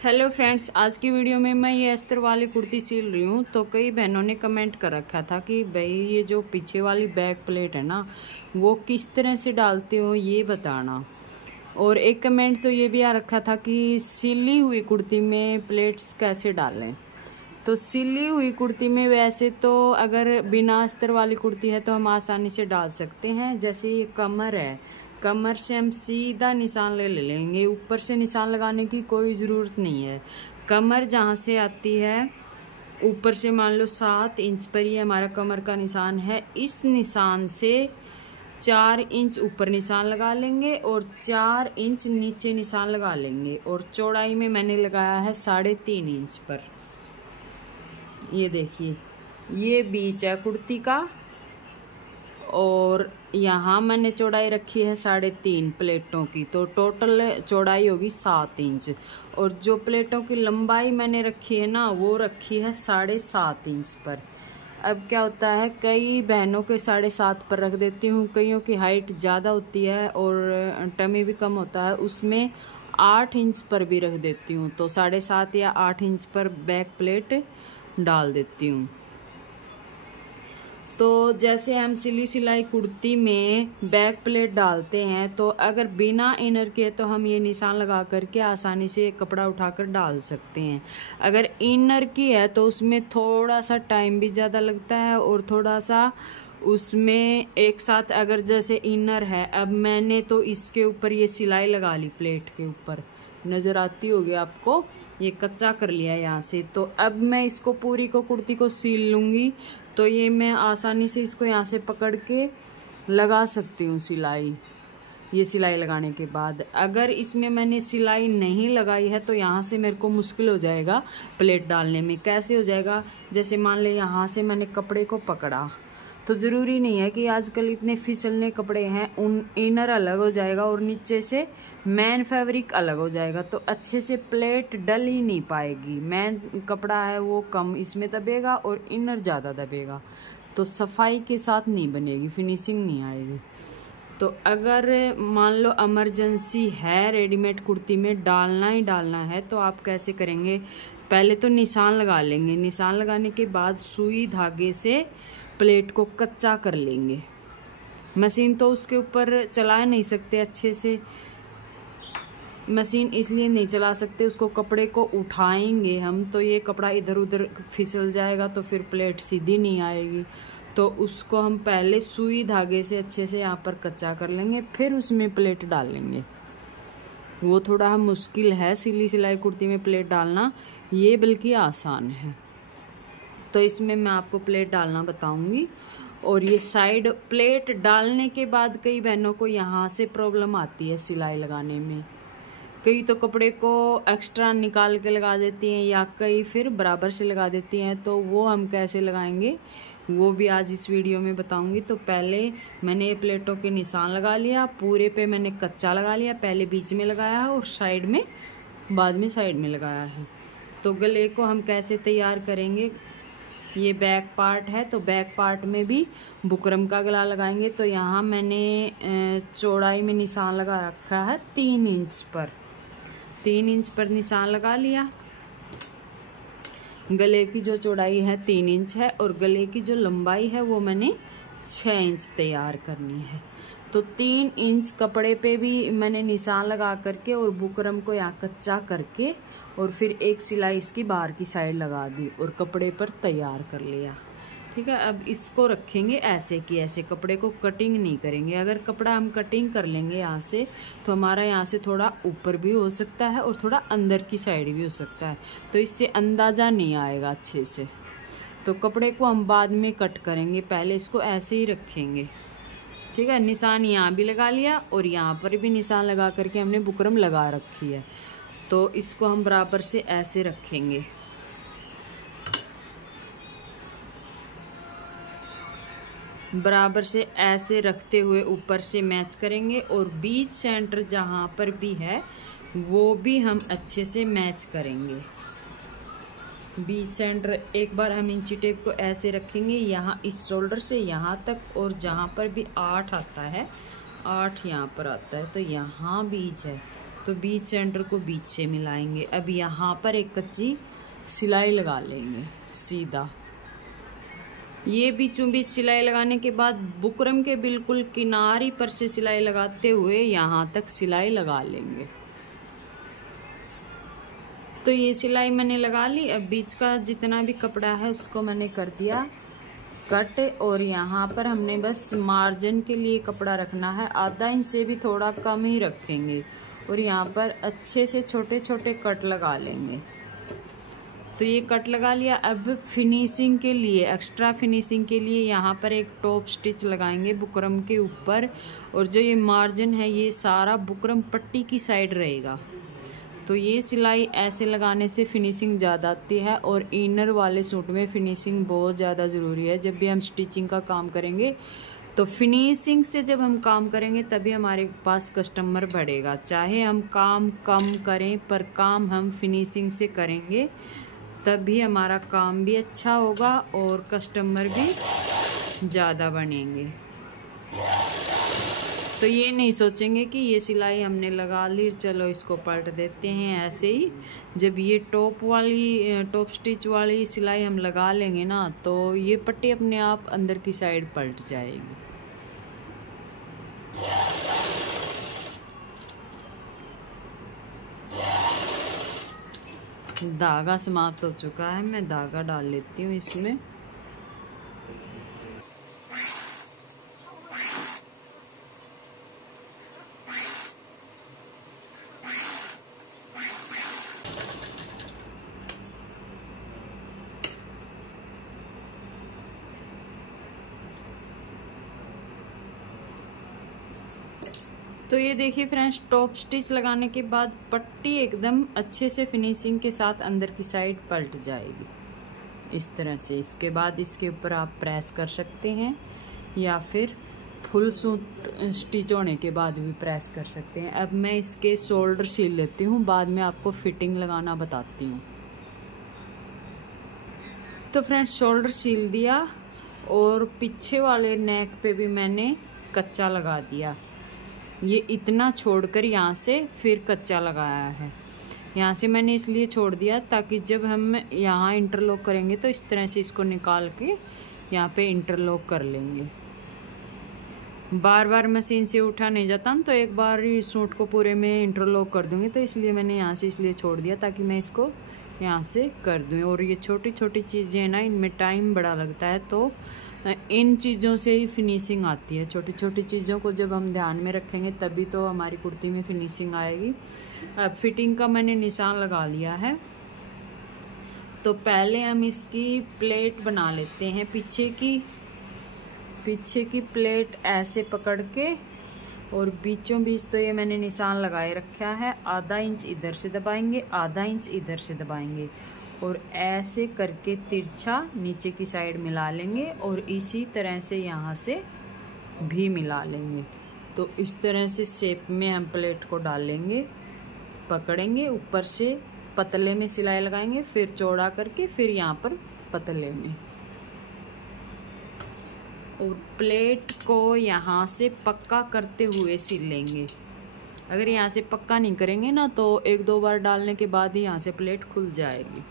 Hello friends, आज की video में मैं ये अस्तर वाली कुर्ती सिल रही हूँ। तो कई बहनों ने कमेंट कर रखा था कि भाई ये जो पीछे वाली बैक प्लेट है ना, वो किस तरह से डालते हो ये बताना। और एक कमेंट तो ये भी आ रखा था कि सिली हुई कुर्ती में प्लेट्स कैसे डालें। तो सिली हुई कुर्ती में वैसे तो अगर बिना अस्तर वाली कुर्ती है तो हम आसानी से डाल सकते हैं। जैसे ये कमर है, कमर से हम सीधा निशान ले लेंगे, ऊपर से निशान लगाने की कोई ज़रूरत नहीं है। कमर जहाँ से आती है ऊपर से मान लो 7 इंच पर ही हमारा कमर का निशान है। इस निशान से 4 इंच ऊपर निशान लगा लेंगे और 4 इंच नीचे निशान लगा लेंगे। और चौड़ाई में मैंने लगाया है 3.5 इंच पर। ये देखिए, ये बीच है कुर्ती का और यहाँ मैंने चौड़ाई रखी है 3.5 प्लेटों की। तो टोटल चौड़ाई होगी 7 इंच। और जो प्लेटों की लंबाई मैंने रखी है ना, वो रखी है 7.5 इंच पर। अब क्या होता है, कई बहनों के 7.5 पर रख देती हूँ, कईयों की हाइट ज़्यादा होती है और टमी भी कम होता है, उसमें 8 इंच पर भी रख देती हूँ। तो 7.5 या 8 इंच पर बैक प्लेट डाल देती हूँ। तो जैसे हम सिली सिलाई कुर्ती में बैक प्लेट डालते हैं, तो अगर बिना इनर के तो हम ये निशान लगा करके आसानी से कपड़ा उठाकर डाल सकते हैं। अगर इनर की है तो उसमें थोड़ा सा टाइम भी ज़्यादा लगता है और थोड़ा सा उसमें एक साथ, अगर जैसे इनर है, अब मैंने तो इसके ऊपर ये सिलाई लगा ली, प्लेट के ऊपर नज़र आती होगी आपको, ये कच्चा कर लिया यहाँ से। तो अब मैं इसको पूरी को कुर्ती को सील लूँगी। तो ये मैं आसानी से इसको यहाँ से पकड़ के लगा सकती हूँ सिलाई। ये सिलाई लगाने के बाद अगर इसमें मैंने सिलाई नहीं लगाई है तो यहाँ से मेरे को मुश्किल हो जाएगा प्लेट डालने में। कैसे हो जाएगा, जैसे मान ले यहाँ से मैंने कपड़े को पकड़ा, तो ज़रूरी नहीं है कि आजकल इतने फिसलने कपड़े हैं, उन इनर अलग हो जाएगा और नीचे से मैन फैब्रिक अलग हो जाएगा, तो अच्छे से प्लेट डल ही नहीं पाएगी। मैन कपड़ा है वो कम इसमें दबेगा और इनर ज़्यादा दबेगा, तो सफाई के साथ नहीं बनेगी, फिनिशिंग नहीं आएगी। तो अगर मान लो इमरजेंसी है, रेडीमेड कुर्ती में डालना ही डालना है, तो आप कैसे करेंगे, पहले तो निशान लगा लेंगे। निशान लगाने के बाद सुई धागे से प्लेट को कच्चा कर लेंगे। मशीन तो उसके ऊपर चला नहीं सकते अच्छे से, मशीन इसलिए नहीं चला सकते, उसको कपड़े को उठाएंगे हम तो ये कपड़ा इधर उधर फिसल जाएगा, तो फिर प्लेट सीधी नहीं आएगी। तो उसको हम पहले सुई धागे से अच्छे से यहाँ पर कच्चा कर लेंगे, फिर उसमें प्लेट डाल लेंगे। वो थोड़ा मुश्किल है सिली सिलाई कुर्ती में प्लेट डालना, ये बल्कि आसान है। तो इसमें मैं आपको प्लेट डालना बताऊंगी। और ये साइड प्लेट डालने के बाद कई बहनों को यहाँ से प्रॉब्लम आती है सिलाई लगाने में। कई तो कपड़े को एक्स्ट्रा निकाल के लगा देती हैं या कई फिर बराबर से लगा देती हैं, तो वो हम कैसे लगाएंगे वो भी आज इस वीडियो में बताऊंगी। तो पहले मैंने ये प्लेटों के निशान लगा लिया, पूरे पे मैंने कच्चा लगा लिया, पहले बीच में लगाया है और साइड में बाद में साइड में लगाया है। तो गले को हम कैसे तैयार करेंगे, ये बैक पार्ट है, तो बैक पार्ट में भी बुकरम का गला लगाएंगे। तो यहाँ मैंने चौड़ाई में निशान लगा रखा है 3 इंच पर। 3 इंच पर निशान लगा लिया। गले की जो चौड़ाई है 3 इंच है और गले की जो लंबाई है वो मैंने 6 इंच तैयार करनी है। तो 3 इंच कपड़े पे भी मैंने निशान लगा करके और बुकरम को यहाँ कच्चा करके और फिर एक सिलाई इसकी बाहर की साइड लगा दी और कपड़े पर तैयार कर लिया। ठीक है, अब इसको रखेंगे ऐसे कि ऐसे, कपड़े को कटिंग नहीं करेंगे। अगर कपड़ा हम कटिंग कर लेंगे यहाँ से, तो हमारा यहाँ से थोड़ा ऊपर भी हो सकता है और थोड़ा अंदर की साइड भी हो सकता है, तो इससे अंदाज़ा नहीं आएगा अच्छे से। तो कपड़े को हम बाद में कट करेंगे, पहले इसको ऐसे ही रखेंगे। ठीक है, निशान यहाँ भी लगा लिया और यहाँ पर भी निशान लगा करके हमने बुकरम लगा रखी है। तो इसको हम बराबर से ऐसे रखेंगे। बराबर से ऐसे रखते हुए ऊपर से मैच करेंगे और बीच सेंटर जहाँ पर भी है वो भी हम अच्छे से मैच करेंगे। बीच सेंटर एक बार हम इंची टेप को ऐसे रखेंगे, यहाँ इस शोल्डर से यहाँ तक, और जहाँ पर भी 8 आता है, 8 यहाँ पर आता है, तो यहाँ बीच है, तो बीच सेंटर को बीच से मिलाएंगे। अब यहाँ पर एक कच्ची सिलाई लगा लेंगे सीधा। ये बीचों बीच सिलाई लगाने के बाद बुकरम के बिल्कुल किनारे पर से सिलाई लगाते हुए यहाँ तक सिलाई लगा लेंगे। तो ये सिलाई मैंने लगा ली। अब बीच का जितना भी कपड़ा है उसको मैंने कर दिया कट, और यहाँ पर हमने बस मार्जिन के लिए कपड़ा रखना है, आधा इंच से भी थोड़ा कम ही रखेंगे, और यहाँ पर अच्छे से छोटे छोटे कट लगा लेंगे। तो ये कट लगा लिया। अब फिनिशिंग के लिए, एक्स्ट्रा फिनिशिंग के लिए यहाँ पर एक टॉप स्टिच लगाएंगे बुकरम के ऊपर, और जो ये मार्जिन है ये सारा बुकरम पट्टी की साइड रहेगा। तो ये सिलाई ऐसे लगाने से फिनिशिंग ज़्यादा आती है, और इनर वाले सूट में फिनिशिंग बहुत ज़्यादा ज़रूरी है। जब भी हम स्टिचिंग का काम करेंगे तो फिनिशिंग से जब हम काम करेंगे तभी हमारे पास कस्टमर बढ़ेगा। चाहे हम काम कम करें पर काम हम फिनिशिंग से करेंगे, तभी हमारा काम भी अच्छा होगा और कस्टमर भी ज़्यादा बनेंगे। तो ये नहीं सोचेंगे कि ये सिलाई हमने लगा ली, चलो इसको पलट देते हैं। ऐसे ही जब ये टॉप स्टिच वाली सिलाई हम लगा लेंगे ना, तो ये पट्टी अपने आप अंदर की साइड पलट जाएगी। धागा समाप्त हो चुका है, मैं धागा डाल लेती हूँ इसमें। तो ये देखिए फ्रेंड्स, टॉप स्टिच लगाने के बाद पट्टी एकदम अच्छे से फिनिशिंग के साथ अंदर की साइड पलट जाएगी इस तरह से। इसके बाद इसके ऊपर आप प्रेस कर सकते हैं, या फिर फुल सूट स्टिच होने के बाद भी प्रेस कर सकते हैं। अब मैं इसके शोल्डर सील लेती हूँ, बाद में आपको फिटिंग लगाना बताती हूँ। तो फ्रेंड्स, शोल्डर सील दिया, और पीछे वाले नेक पे भी मैंने कच्चा लगा दिया। ये इतना छोड़कर यहाँ से फिर कच्चा लगाया है। यहाँ से मैंने इसलिए छोड़ दिया ताकि जब हम यहाँ इंटरलॉक करेंगे तो इस तरह से इसको निकाल के यहाँ पे इंटरलॉक कर लेंगे। बार बार मशीन से उठा नहीं जाता, तो एक बार ही सूट को पूरे में इंटरलॉक कर दूँगी, तो इसलिए मैंने यहाँ से इसलिए छोड़ दिया ताकि मैं इसको यहाँ से कर दूँ। और ये छोटी छोटी चीज़ें हैं ना, इनमें टाइम बड़ा लगता है, तो इन चीज़ों से ही फिनिशिंग आती है। छोटी छोटी चीज़ों को जब हम ध्यान में रखेंगे तभी तो हमारी कुर्ती में फिनिशिंग आएगी। अब फिटिंग का मैंने निशान लगा लिया है, तो पहले हम इसकी प्लेट बना लेते हैं। पीछे की प्लेट ऐसे पकड़ के, और बीचों बीच तो ये मैंने निशान लगाए रखा है। आधा इंच इधर से दबाएंगे, आधा इंच इधर से दबाएंगे, और ऐसे करके तिरछा नीचे की साइड मिला लेंगे, और इसी तरह से यहाँ से भी मिला लेंगे। तो इस तरह से शेप में हम प्लेट को डालेंगे, पकड़ेंगे, ऊपर से पतले में सिलाई लगाएंगे, फिर चौड़ा करके फिर यहाँ पर पतले में, और प्लेट को यहाँ से पक्का करते हुए सिल लेंगे। अगर यहाँ से पक्का नहीं करेंगे ना, तो एक दो बार डालने के बाद ही यहाँ से प्लेट खुल जाएगी।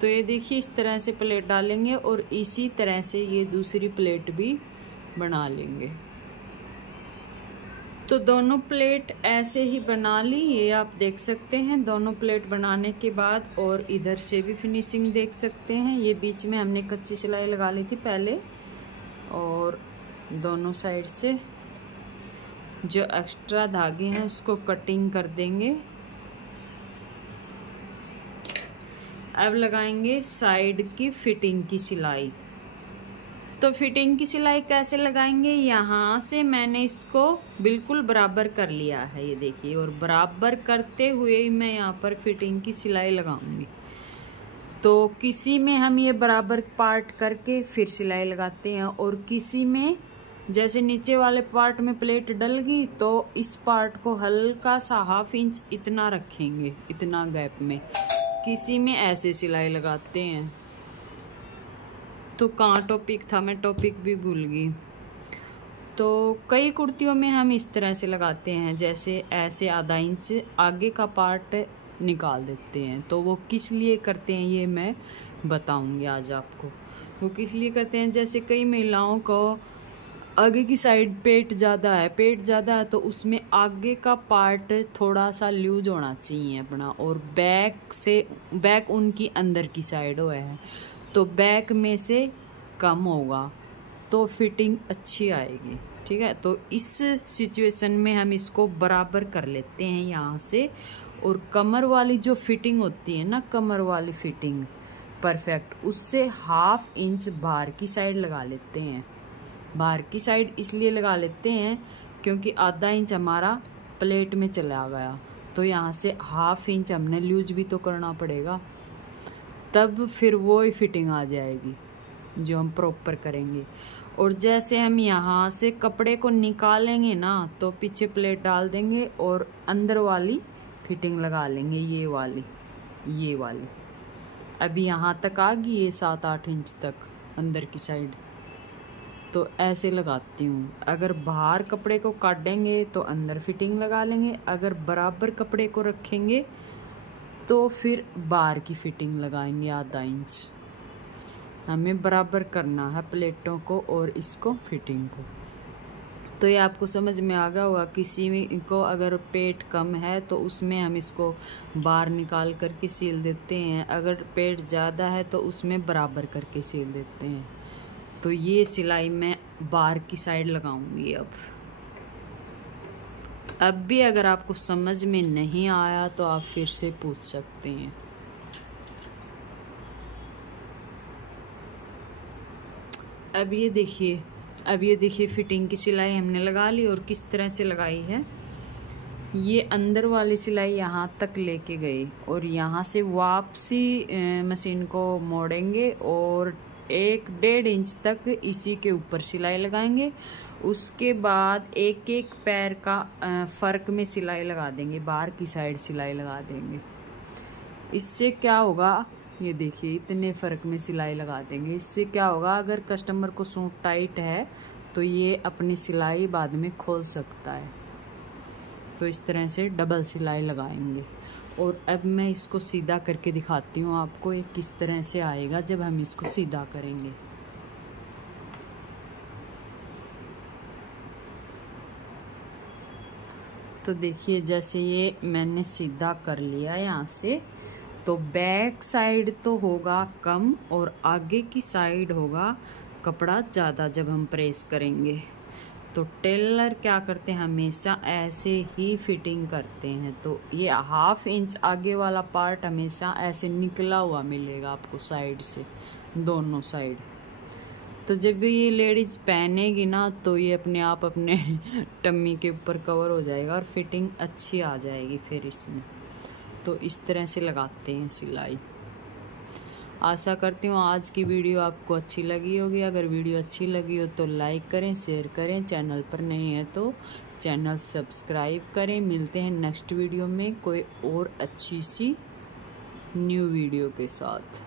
तो ये देखिए, इस तरह से प्लेट डालेंगे, और इसी तरह से ये दूसरी प्लेट भी बना लेंगे। तो दोनों प्लेट ऐसे ही बना ली, ये आप देख सकते हैं। दोनों प्लेट बनाने के बाद, और इधर से भी फिनिशिंग देख सकते हैं। ये बीच में हमने कच्ची सिलाई लगा ली थी पहले, और दोनों साइड से जो एक्स्ट्रा धागे हैं उसको कटिंग कर देंगे। अब लगाएंगे साइड की फिटिंग की सिलाई। तो फिटिंग की सिलाई कैसे लगाएंगे, यहाँ से मैंने इसको बिल्कुल बराबर कर लिया है, ये देखिए, और बराबर करते हुए ही मैं यहाँ पर फिटिंग की सिलाई लगाऊंगी। तो किसी में हम ये बराबर पार्ट करके फिर सिलाई लगाते हैं, और किसी में जैसे नीचे वाले पार्ट में प्लेट डल गई तो इस पार्ट को हल्का सा 1/2 इंच इतना रखेंगे, इतना गैप में। किसी में ऐसे सिलाई लगाते हैं। तो कहाँ टॉपिक था, मैं टॉपिक भी भूल गई। तो कई कुर्तियों में हम इस तरह से लगाते हैं, जैसे ऐसे आधा इंच आगे का पार्ट निकाल देते हैं। तो वो किस लिए करते हैं ये मैं बताऊंगी आज आपको। वो किस लिए करते हैं, जैसे कई महिलाओं को आगे की साइड पेट ज़्यादा है तो उसमें आगे का पार्ट थोड़ा सा लूज होना चाहिए अपना, और बैक उनकी अंदर की साइड हुआ है तो बैक में से कम होगा तो फिटिंग अच्छी आएगी। ठीक है, तो इस सिचुएशन में हम इसको बराबर कर लेते हैं यहाँ से। और कमर वाली जो फिटिंग होती है ना, कमर वाली फिटिंग परफेक्ट, उससे 1/2 इंच बाहर की साइड लगा लेते हैं। बाहर की साइड इसलिए लगा लेते हैं क्योंकि आधा इंच हमारा प्लेट में चला गया, तो यहाँ से 1/2 इंच हमने लूज भी तो करना पड़ेगा, तब फिर वो ही फिटिंग आ जाएगी जो हम प्रॉपर करेंगे। और जैसे हम यहाँ से कपड़े को निकालेंगे ना तो पीछे प्लेट डाल देंगे और अंदर वाली फिटिंग लगा लेंगे, ये वाली। अभी यहाँ तक आ गई ये 7-8 इंच तक अंदर की साइड। तो ऐसे लगाती हूँ। अगर बाहर कपड़े को काटेंगे तो अंदर फिटिंग लगा लेंगे, अगर बराबर कपड़े को रखेंगे तो फिर बाहर की फिटिंग लगाएंगे आधा इंच। हमें बराबर करना है प्लेटों को और इसको फिटिंग को। तो ये आपको समझ में आ गया होगा। किसी में को अगर पेट कम है तो उसमें हम इसको बाहर निकाल करके सील देते हैं, अगर पेट ज़्यादा है तो उसमें बराबर करके सील देते हैं। तो ये सिलाई मैं बाहर की साइड लगाऊंगी। अब भी अगर आपको समझ में नहीं आया तो आप फिर से पूछ सकते हैं। अब ये देखिए फिटिंग की सिलाई हमने लगा ली। और किस तरह से लगाई है, ये अंदर वाली सिलाई यहाँ तक लेके गई और यहाँ से वापसी मशीन को मोड़ेंगे और 1-1.5 इंच तक इसी के ऊपर सिलाई लगाएंगे। उसके बाद एक पैर का फर्क में सिलाई लगा देंगे, बाहर की साइड सिलाई लगा देंगे। इससे क्या होगा, ये देखिए इतने फर्क में सिलाई लगा देंगे। इससे क्या होगा, अगर कस्टमर को सूट टाइट है तो ये अपनी सिलाई बाद में खोल सकता है। तो इस तरह से डबल सिलाई लगाएंगे। और अब मैं इसको सीधा करके दिखाती हूँ आपको ये किस तरह से आएगा जब हम इसको सीधा करेंगे। तो देखिए जैसे ये मैंने सीधा कर लिया यहाँ से, तो बैक साइड तो होगा कम और आगे की साइड होगा कपड़ा ज़्यादा जब हम प्रेस करेंगे। तो टेलर क्या करते हैं, हमेशा ऐसे ही फिटिंग करते हैं। तो ये 1/2 इंच आगे वाला पार्ट हमेशा ऐसे निकला हुआ मिलेगा आपको साइड से, दोनों साइड। तो जब भी ये लेडीज़ पहनेगी ना तो ये अपने आप अपने टम्मी के ऊपर कवर हो जाएगा और फिटिंग अच्छी आ जाएगी फिर इसमें। तो इस तरह से लगाते हैं सिलाई। आशा करती हूँ आज की वीडियो आपको अच्छी लगी होगी। अगर वीडियो अच्छी लगी हो तो लाइक करें, शेयर करें, चैनल पर नहीं है तो चैनल सब्सक्राइब करें। मिलते हैं नेक्स्ट वीडियो में कोई और अच्छी सी न्यू वीडियो के साथ।